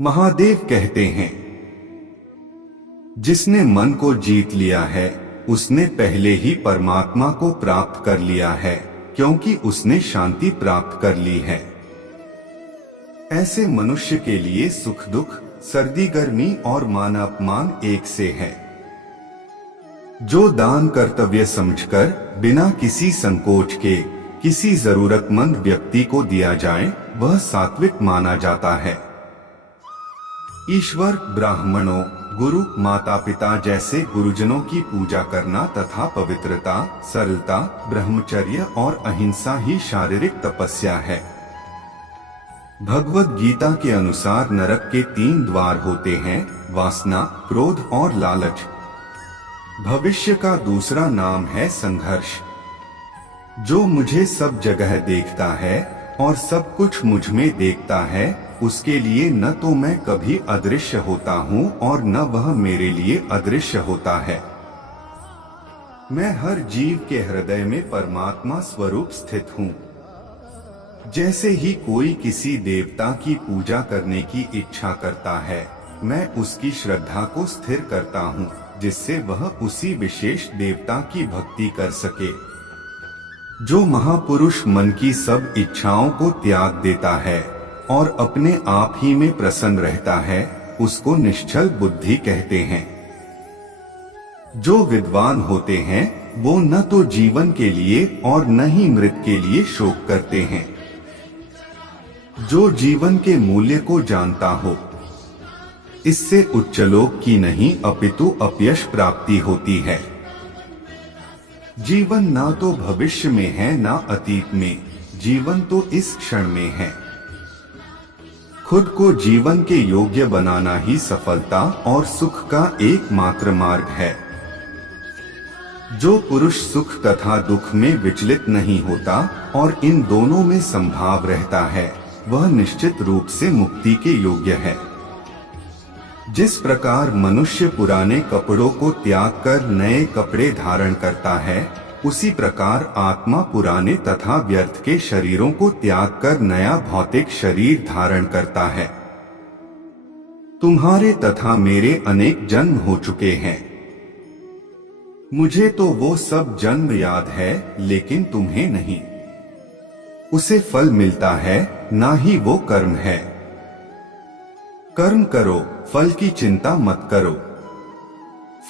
महादेव कहते हैं, जिसने मन को जीत लिया है उसने पहले ही परमात्मा को प्राप्त कर लिया है, क्योंकि उसने शांति प्राप्त कर ली है। ऐसे मनुष्य के लिए सुख दुख, सर्दी गर्मी और मान अपमान एक से है। जो दान कर्तव्य समझकर बिना किसी संकोच के किसी जरूरतमंद व्यक्ति को दिया जाए, वह सात्विक माना जाता है। ईश्वर, ब्राह्मणों, गुरु, माता पिता जैसे गुरुजनों की पूजा करना तथा पवित्रता, सरलता, ब्रह्मचर्य और अहिंसा ही शारीरिक तपस्या है। भगवद गीता के अनुसार नरक के 3 द्वार होते हैं: वासना, क्रोध और लालच। भविष्य का दूसरा नाम है संघर्ष। जो मुझे सब जगह देखता है और सब कुछ मुझ में देखता है, उसके लिए न तो मैं कभी अदृश्य होता हूँ और न वह मेरे लिए अदृश्य होता है। मैं हर जीव के हृदय में परमात्मा स्वरूप स्थित हूँ। जैसे ही कोई किसी देवता की पूजा करने की इच्छा करता है, मैं उसकी श्रद्धा को स्थिर करता हूँ, जिससे वह उसी विशेष देवता की भक्ति कर सके। जो महापुरुष मन की सब इच्छाओं को त्याग देता है और अपने आप ही में प्रसन्न रहता है, उसको निश्चल बुद्धि कहते हैं। जो विद्वान होते हैं, वो न तो जीवन के लिए और न ही मृत के लिए शोक करते हैं। जो जीवन के मूल्य को जानता हो, इससे उच्चलोक की नहीं अपितु अपयश प्राप्ति होती है। जीवन ना तो भविष्य में है ना अतीत में, जीवन तो इस क्षण में है। खुद को जीवन के योग्य बनाना ही सफलता और सुख का एकमात्र मार्ग है। जो पुरुष सुख तथा दुख में विचलित नहीं होता और इन दोनों में संभाव रहता है, वह निश्चित रूप से मुक्ति के योग्य है। जिस प्रकार मनुष्य पुराने कपड़ों को त्याग कर नए कपड़े धारण करता है, उसी प्रकार आत्मा पुराने तथा व्यर्थ के शरीरों को त्याग कर नया भौतिक शरीर धारण करता है। तुम्हारे तथा मेरे अनेक जन्म हो चुके हैं। मुझे तो वो सब जन्म याद है, लेकिन तुम्हें नहीं। उसे फल मिलता है, ना ही वो कर्म है। कर्म करो, फल की चिंता मत करो।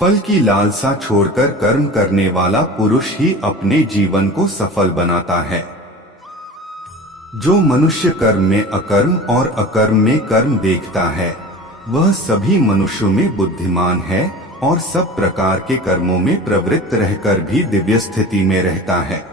फल की लालसा छोड़कर कर्म करने वाला पुरुष ही अपने जीवन को सफल बनाता है। जो मनुष्य कर्म में अकर्म और अकर्म में कर्म देखता है, वह सभी मनुष्यों में बुद्धिमान है और सब प्रकार के कर्मों में प्रवृत्त रहकर भी दिव्य स्थिति में रहता है।